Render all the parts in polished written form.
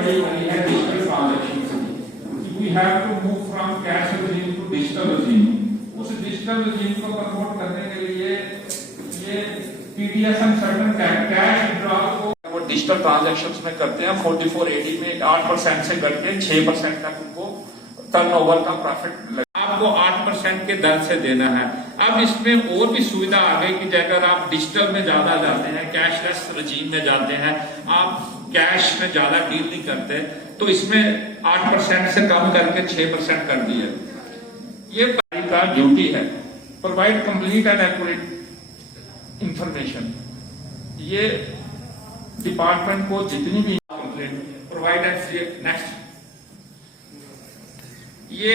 बड़ी बनी है digital transaction. We have to move from cash regime to digital regime। उस डिजिटल regime को प्रमोट करने के लिए ये TDS and certain cash withdrawal को वो डिजिटल ट्रांजैक्शंस में करते हैं। 4480 में 8% से घट के 6% तक उनको टर्नओवर का प्रॉफिट आपको 8% के दर से देना है। अब इसमें और भी सुविधा आ गई कि अगर आप डिजिटल में ज्यादा जाते हैं, कैशलेस रजीम में जाते हैं, आप कैश में ज्यादा डील नहीं करते, तो इसमें 8% से कम करके 6% कर दिया। ये का ड्यूटी है provide complete and accurate information. ये डिपार्टमेंट को जितनी भी प्रोवाइड नेक्स्ट ये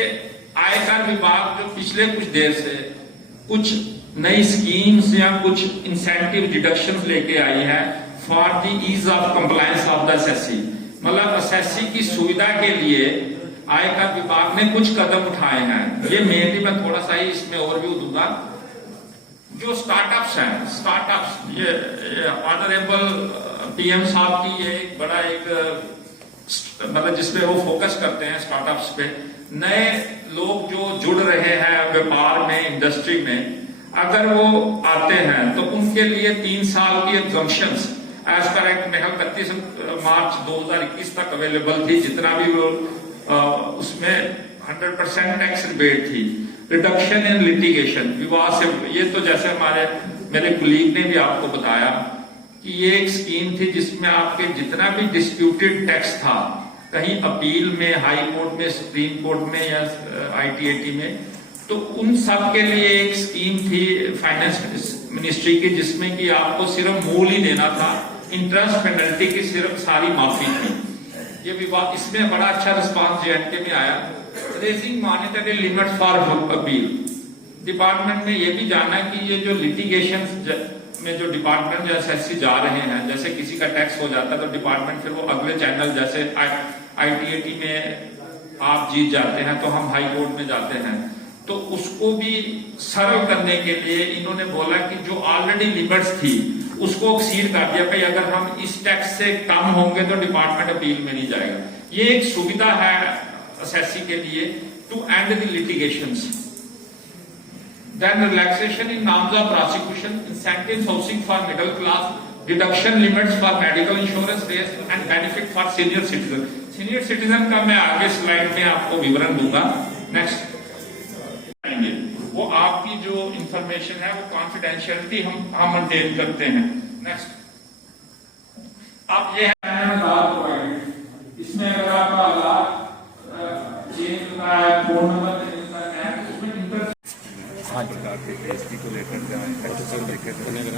आयकर विभाग जो पिछले कुछ देर से कुछ नई स्कीम्स या कुछ इंसेंटिव डिडक्शंस लेके आई है for the ease of compliance of the SSC. मतलब एसएससी की सुविधा के लिए आयकर विभाग ने कुछ कदम उठाए हैं। ये मेनली मैं थोड़ा सा ही इसमें ओवरव्यू दूंगा। जो स्टार्टअप्स हैं, स्टार्टअप्स ये ऑनरेबल पीएम साहब की ये एक बड़ा एक मतलब जिसपे वो फोकस करते हैं स्टार्टअप्स पे। नए लोग जो जुड़ रहे हैं व्यापार में, इंडस्ट्री में, अगर वो आते हैं तो उनके लिए 3 साल की एग्जम्पशंस एज पर एक्ट में 31 मार्च 2021 तक अवेलेबल थी। जितना भी वो उसमें 100% टैक्स रिबेट थी। रिडक्शन इन लिटिगेशन, विवाद से ये तो जैसे मेरे कुलीग ने भी आपको बताया कि ये एक स्कीम थी जिसमें आपके जितना भी डिस्प्यूटेड टैक्स था कहीं अपील में, हाई कोर्ट में, सुप्रीम कोर्ट में या ITAT में, तो उन सब के लिए एक स्कीम थी फाइनेंस मिनिस्ट्री की जिसमें कि आपको सिर्फ मूल ही देना था, इंटरेस्ट पेनल्टी की सिर्फ सारी माफी थी। ये विवाद इसमें बड़ा अच्छा रिस्पांस JNK में आया। Raising monetary limit for appeal, department ने ये भी जाना कि ये जो लिटिगेशन में जो डिपार्टमेंट जो एसएससी जा रहे हैं, जैसे किसी का टैक्स हो जाता है तो डिपार्टमेंट फिर वो अगले चैनल जैसे ITAT में आप जीत जाते हैं तो हम हाई कोर्ट में जाते हैं, तो उसको भी सरल करने के लिए इन्होंने बोला कि जो ऑलरेडी लिमिट्स थी उसको एक्सीड कर दिया। भाई अगर हम इस टैक्स से कम होंगे तो डिपार्टमेंट अपील में नहीं जाएगा। ये एक सुविधा है एसएससी के लिए to end the litigations. Then relaxation in norms of prosecution, incentives housing for middle class, deduction limits for medical insurance rates and benefit for senior citizen। Senior citizen का मैं आगे स्लाइड में आपको विवरण दूंगा। नेक्स्ट वो आपकी जो इंफॉर्मेशन है वो कॉन्फिडेंशियलिटी हम मेंटेन करते हैं। नेक्स्ट अब ये है इसमें अगर आपका आधार चेंज होता है, फोन नंबर प्रकार के GST को लेकर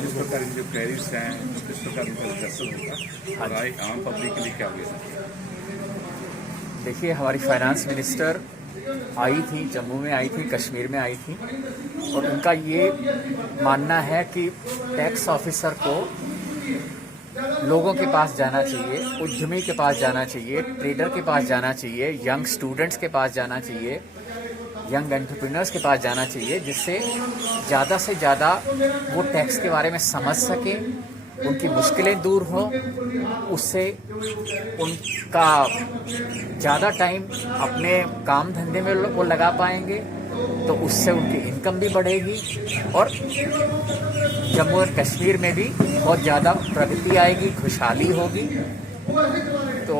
इस प्रकार की जो क्वेरीज हैं इस प्रकार उनका डिस्कशन होगा और आम पब्लिक के लिए क्या होगा। देखिए, हमारी फाइनेंस मिनिस्टर आई थी, जम्मू में आई थी, कश्मीर में आई थी, और उनका ये मानना है कि टैक्स ऑफिसर को लोगों के पास जाना चाहिए, उद्यमी के पास जाना चाहिए, ट्रेडर के पास जाना चाहिए, यंग स्टूडेंट्स के पास जाना चाहिए, यंग एंटरप्रेन्योर्स के पास जाना चाहिए, जिससे ज़्यादा से ज़्यादा वो टैक्स के बारे में समझ सके, उनकी मुश्किलें दूर हो, उससे उनका ज़्यादा टाइम अपने काम धंधे में वो लगा पाएंगे, तो उससे उनकी इनकम भी बढ़ेगी और जम्मू और कश्मीर में भी बहुत ज़्यादा प्रगति आएगी, खुशहाली होगी। तो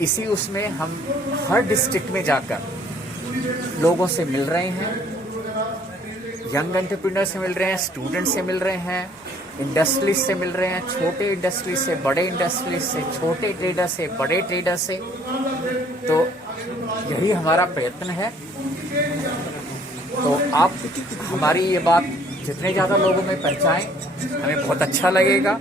इसी उसमें हम हर डिस्ट्रिक्ट में जाकर लोगों से मिल रहे हैं, यंग एंटरप्रेन्योर से मिल रहे हैं, स्टूडेंट से मिल रहे हैं, इंडस्ट्रीज से मिल रहे हैं, छोटे इंडस्ट्रीज से बड़े इंडस्ट्रीज से, छोटे ट्रेडर से बड़े ट्रेडर से। तो यही हमारा प्रयत्न है। तो आप हमारी ये बात जितने ज़्यादा लोगों में पहुंचाएं, हमें बहुत अच्छा लगेगा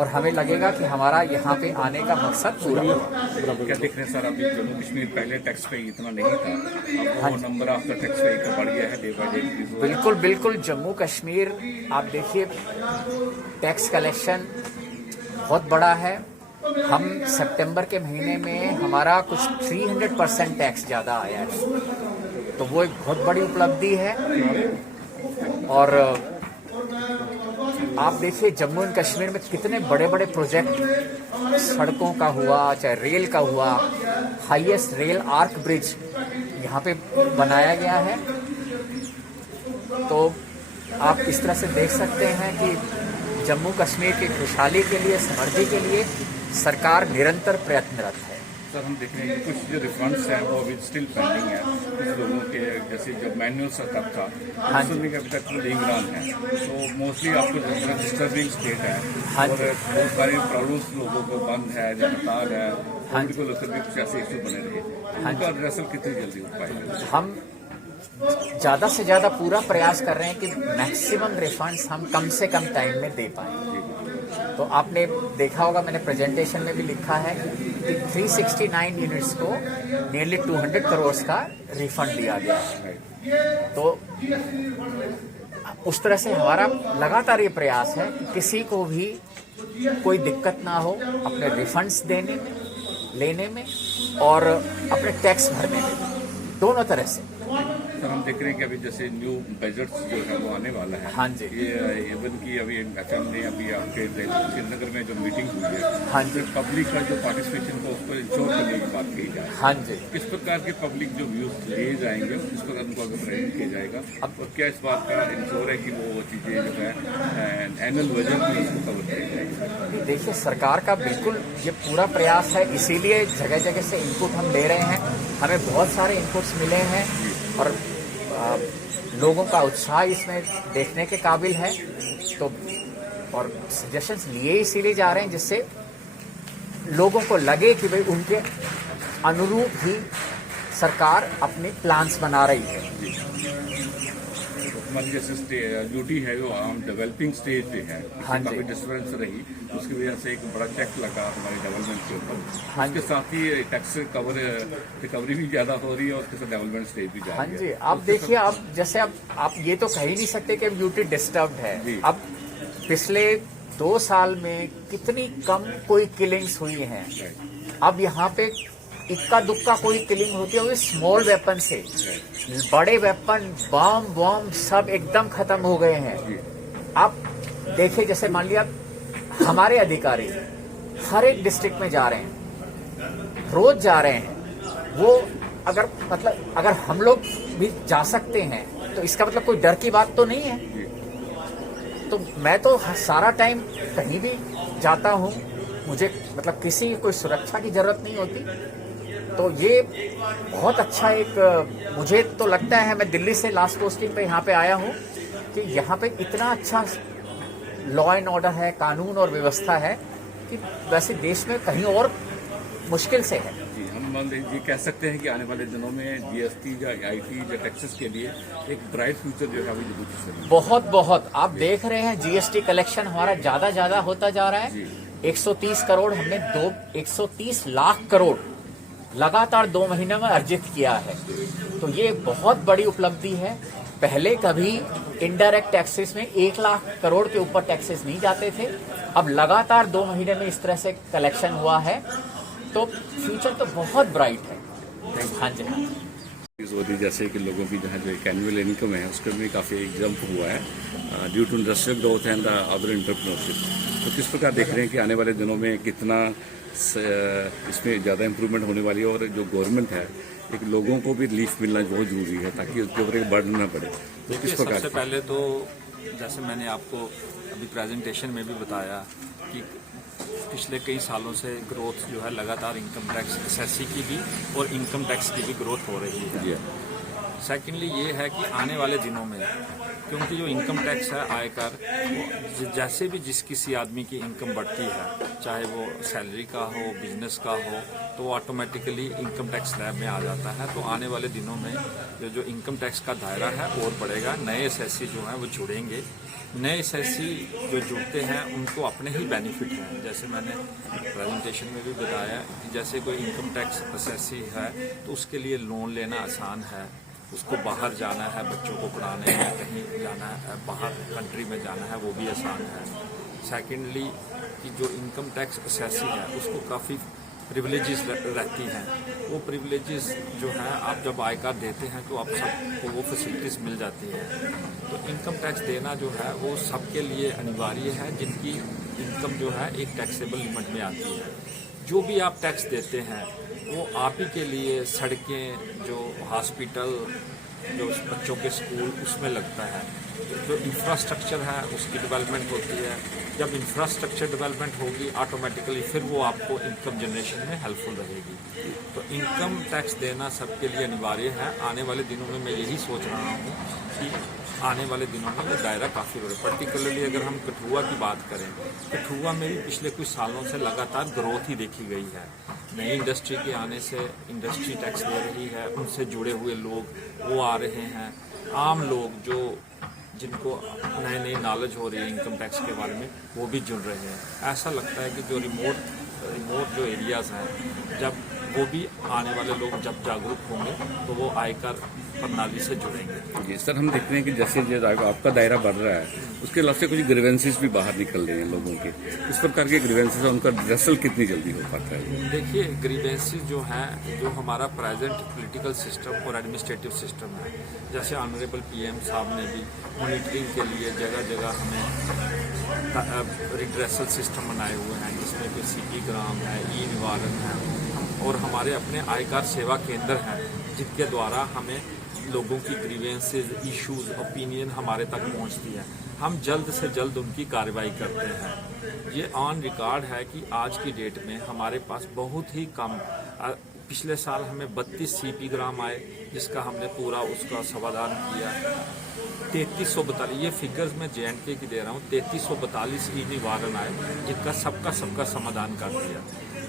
और हमें लगेगा कि हमारा यहाँ पे आने का मकसद पूरा हुआ। क्या देख रहे हैं सर, अभी जम्मू कश्मीर पहले टैक्स पे इतना नहीं था, अब वो नंबर ऑफ द टैक्स पे बढ़ गया है डे बाय डे। बिल्कुल बिल्कुल, जम्मू कश्मीर आप देखिए टैक्स कलेक्शन बहुत बड़ा है। हम सितंबर के महीने में हमारा कुछ 300% टैक्स ज़्यादा आया है, तो वो एक बहुत बड़ी उपलब्धि है। और आप देखिए जम्मू एंड कश्मीर में कितने बड़े बड़े प्रोजेक्ट सड़कों का हुआ, चाहे रेल का हुआ, हाईएस्ट रेल आर्क ब्रिज यहाँ पे बनाया गया है। तो आप इस तरह से देख सकते हैं कि जम्मू कश्मीर की खुशहाली के लिए, समृद्धि के लिए सरकार निरंतर प्रयत्नरत है। सर हम देख रहे हैं कि कुछ जो रिफंड्स हैं वो अभी स्टिल पेंडिंग है। कुछ लोगों के जैसे जब मैनुअल सेटअप था उसमें अभी तक निगरान है, तो मोस्टली आपको डिस्टर्बिंग स्टेट है और बहुत सारी प्रॉब्लम्स लोगों को बंद है, लगातार है, उनको लगता है कुछ ऐसे इशू बने रहे, उनका एड्रेसल कितनी जल्दी हो पाएगा? हम ज़्यादा से ज़्यादा पूरा प्रयास कर रहे हैं कि मैक्सिमम रिफंड्स हम कम से कम टाइम में दे पाएं। तो आपने देखा होगा, मैंने प्रेजेंटेशन में भी लिखा है कि 369 यूनिट्स को नियरली 200 करोड़ का रिफंड दिया गया है। तो उस तरह से हमारा लगातार ये प्रयास है कि किसी को भी कोई दिक्कत ना हो अपने रिफंड्स देने में, लेने में और अपने टैक्स भरने में, दोनों तरह से। सर हम देख रहे हैं कि अभी जैसे न्यू बजट जो है वो आने वाला है। हाँ जी। ये इवन की अभी FM ने अभी आपके श्रीनगर में जो मीटिंग हुई है, हाँ जी। पब्लिक का जो पार्टिसिपेशन को उसको इंश्योर करने की बात कही जाए। हाँ जी। किस प्रकार के पब्लिक जो व्यूज लिए जाएंगे किस प्रकार उनको अगर प्रेरित किया जाएगा, और क्या इस बात का इंश्योर है कि वो चीजें जो है एनुअल बजट में उसको कवर की जाएगी? देखिए सरकार का बिल्कुल ये पूरा प्रयास है, इसीलिए जगह जगह से इनपुट हम ले रहे हैं। हमें बहुत सारे इनपुट्स मिले हैं और लोगों का उत्साह इसमें देखने के काबिल है। तो और सजेशंस लिए इसीलिए जा रहे हैं जिससे लोगों को लगे कि भाई उनके अनुरूप ही सरकार अपने प्लान्स बना रही है। हमारी जैसे ड्यूटी है जो हम डेवलपिंग स्टेज पे है, हाँ जी। काफी डिस्टर्बेंस रही, उसकी वजह से एक बड़ा चेक लगा हमारे डेवलपमेंट के ऊपर। हाँ उसके साथ ही टैक्स रिकवरी भी ज्यादा हो रही है और उसके साथ डेवलपमेंट स्टेज भी जा हाँ रही जी। है। आप देखिए, आप जैसे आप ये तो कह ही नहीं सकते कि यूटी डिस्टर्ब्ड है। जी। अब पिछले 2 साल में कितनी कम कोई किलिंग्स हुई हैं। अब यहाँ पे इक्का दुक्का कोई किलिंग होती है वो स्मॉल वेपन से, बड़े वेपन बम सब एकदम खत्म हो गए हैं। आप देखिए, जैसे मान लिया हमारे अधिकारी हर एक डिस्ट्रिक्ट में जा रहे हैं, रोज जा रहे हैं। वो अगर हम लोग भी जा सकते हैं तो इसका मतलब कोई डर की बात तो नहीं है। तो मैं तो सारा टाइम कहीं भी जाता हूँ, मुझे मतलब किसी की कोई सुरक्षा की जरूरत नहीं होती। तो ये बहुत अच्छा एक मुझे तो लगता है, मैं दिल्ली से लास्ट पोस्टिंग पे यहाँ पे आया हूँ कि यहाँ पे इतना अच्छा लॉ एंड ऑर्डर है, कानून और व्यवस्था है कि वैसे देश में कहीं और मुश्किल से है। जी, हम ये कह सकते हैं कि आने वाले दिनों में GST या IT या टैक्सेस के लिए एक ब्राइट फ्यूचर जो है अभी जरूर बहुत आप देख रहे हैं GST कलेक्शन हमारा ज्यादा होता जा रहा है। 130 करोड़ हमने 130 लाख करोड़ लगातार 2 महीने में अर्जित किया है। तो ये बहुत बड़ी उपलब्धि है। पहले कभी इनडायरेक्ट टैक्सेस में 1 लाख करोड़ के ऊपर टैक्सेस नहीं जाते थे। अब लगातार 2 महीने में इस तरह से कलेक्शन हुआ है, तो फ्यूचर तो बहुत ब्राइट है। हाँ जी। जैसे कि लोगों की जो एक एनुअल इनकम है उसके भी काफ़ी जंप हुआ है due to industrial growth and other entrepreneurship. तो किस प्रकार देख रहे हैं कि आने वाले दिनों में कितना इसमें ज़्यादा इम्प्रूवमेंट होने वाली है, और जो गवर्नमेंट है एक लोगों को भी रिलीफ मिलना बहुत जरूरी है ताकि उसके ऊपर एक बर्डन ना पड़े। तो किस प्रकार? सबसे पहले तो जैसे मैंने आपको अभी प्रेजेंटेशन में भी बताया कि पिछले कई सालों से ग्रोथ जो है लगातार इनकम टैक्स एसएससी की भी और इनकम टैक्स की भी ग्रोथ हो रही है। सेकेंडली ये है कि आने वाले दिनों में क्योंकि जो इनकम टैक्स है आयकर, जैसे भी जिस किसी आदमी की इनकम बढ़ती है, चाहे वो सैलरी का हो, बिजनेस का हो, तो वो ऑटोमेटिकली इनकम टैक्स स्लैब में आ जाता है। तो आने वाले दिनों में जो इनकम टैक्स का दायरा है और बढ़ेगा। नए एसएससी जो हैं वो जुड़ेंगे। नए एसएससी जो जुड़ते हैं उनको अपने ही बेनिफिट हैं। जैसे मैंने प्रेजेंटेशन में भी बताया कि जैसे कोई इनकम टैक्स एसएससी है तो उसके लिए लोन लेना आसान है, उसको बाहर जाना है, बच्चों को पढ़ाने है, कहीं जाना है, बाहर कंट्री में जाना है, वो भी आसान है। सेकेंडली कि जो इनकम टैक्स एसएससी है उसको काफ़ी प्रिविलेजेस रहती हैं, वो प्रिविलेजेस जो हैं आप जब आयकर देते हैं तो आप सबको वो फैसिलिटीज़ मिल जाती हैं। तो इनकम टैक्स देना जो है वो सबके लिए अनिवार्य है जिनकी इनकम जो है एक टैक्सेबल लिमिट में आती है। जो भी आप टैक्स देते हैं वो आप ही के लिए सड़कें, जो हॉस्पिटल, जो बच्चों के स्कूल, उसमें लगता है। जो इंफ्रास्ट्रक्चर है उसकी डेवलपमेंट होती है। जब इंफ्रास्ट्रक्चर डेवलपमेंट होगी ऑटोमेटिकली फिर वो आपको इनकम जनरेशन में हेल्पफुल रहेगी। तो इनकम टैक्स देना सबके लिए अनिवार्य है। आने वाले दिनों में मैं यही सोच रहा हूँ कि आने वाले दिनों में ये दायरा काफ़ी बड़ा, पर्टिकुलरली अगर हम कठुआ की बात करें, कठुआ में भी पिछले कुछ सालों से लगातार ग्रोथ ही देखी गई है। नई इंडस्ट्री के आने से इंडस्ट्री टैक्स दे रही है, उनसे जुड़े हुए लोग वो आ रहे हैं, आम लोग जो जिनको नई नई नॉलेज हो रही है इनकम टैक्स के बारे में वो भी जुड़ रहे हैं। ऐसा लगता है कि जो रिमोट जो एरियाज़ हैं, जब वो भी आने वाले लोग जब जागरूक होंगे तो वो आयकर प्रणाली से जुड़ेंगे। जी सर, हम देख रहे हैं कि जैसे आपका दायरा बढ़ रहा है उसके अलावा से कुछ ग्रीवेंसेस भी बाहर निकल रहे हैं लोगों के। इस प्रकार के ग्रीवेंसेस उनका रिजल्ट कितनी जल्दी हो पाता है? देखिए, ग्रीवेंसेस जो हैं, जो हमारा प्रेजेंट पॉलिटिकल सिस्टम और एडमिनिस्ट्रेटिव सिस्टम है, जैसे ऑनरेबल पीएम साहब ने भी मॉनिटरिंग के लिए जगह जगह हमें रिड्रेसल सिस्टम बनाए हुए हैं, जिसमें कि सीपी ग्राम है, ई निवारण है, और हमारे अपने आयकर सेवा केंद्र हैं जिनके द्वारा हमें लोगों की ग्रीवेंसेस, इश्यूज, ओपिनियन हमारे तक पहुंचती है। हम जल्द से जल्द उनकी कार्रवाई करते हैं। ये ऑन रिकॉर्ड है कि आज की डेट में हमारे पास बहुत ही कम, पिछले साल हमें 32 सीपी ग्राम आए जिसका हमने पूरा उसका समाधान किया। 3342, ये फिगर्स मैं JNK की दे रहा हूँ, 3342 ई निवारण आए जिनका सबका समाधान कर दिया।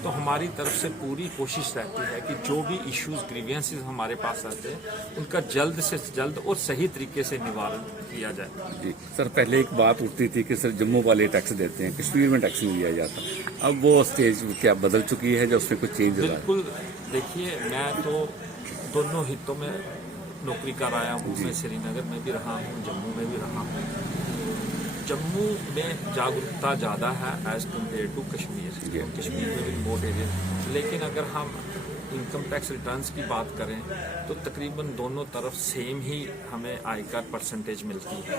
तो हमारी तरफ से पूरी कोशिश रहती है कि जो भी इश्यूज, ग्रीवियंसेस हमारे पास आते हैं उनका जल्द से जल्द और सही तरीके से निवारण किया जाए। जी सर, पहले एक बात उठती थी कि सर जम्मू वाले टैक्स देते हैं, कश्मीर में टैक्स नहीं दिया जाता। अब वो स्टेज क्या बदल चुकी है जो उसमें कुछ चेंज? बिल्कुल, देखिए, मैं तो दोनों हितों में नौकरी कर आया हूँ। मैं श्रीनगर में भी रहा हूँ, जम्मू में भी रहा हूँ। जम्मू में जागरूकता ज़्यादा है as compare to Kashmir. Kashmir में भी रिमोट एरिया, लेकिन अगर हम इनकम टैक्स रिटर्न्स की बात करें तो तकरीबन दोनों तरफ सेम ही हमें आयकर परसेंटेज मिलती है।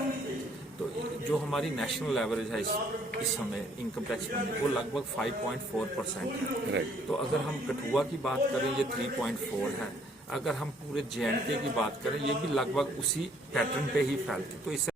तो जो हमारी नेशनल एवरेज है इस समय इनकम टैक्स में, वो लगभग 5.4% है। तो अगर हम कठुआ की बात करें ये 3.4 है। अगर हम पूरे JNK की बात करें ये भी लगभग उसी पैटर्न पे ही फैलती। तो इससे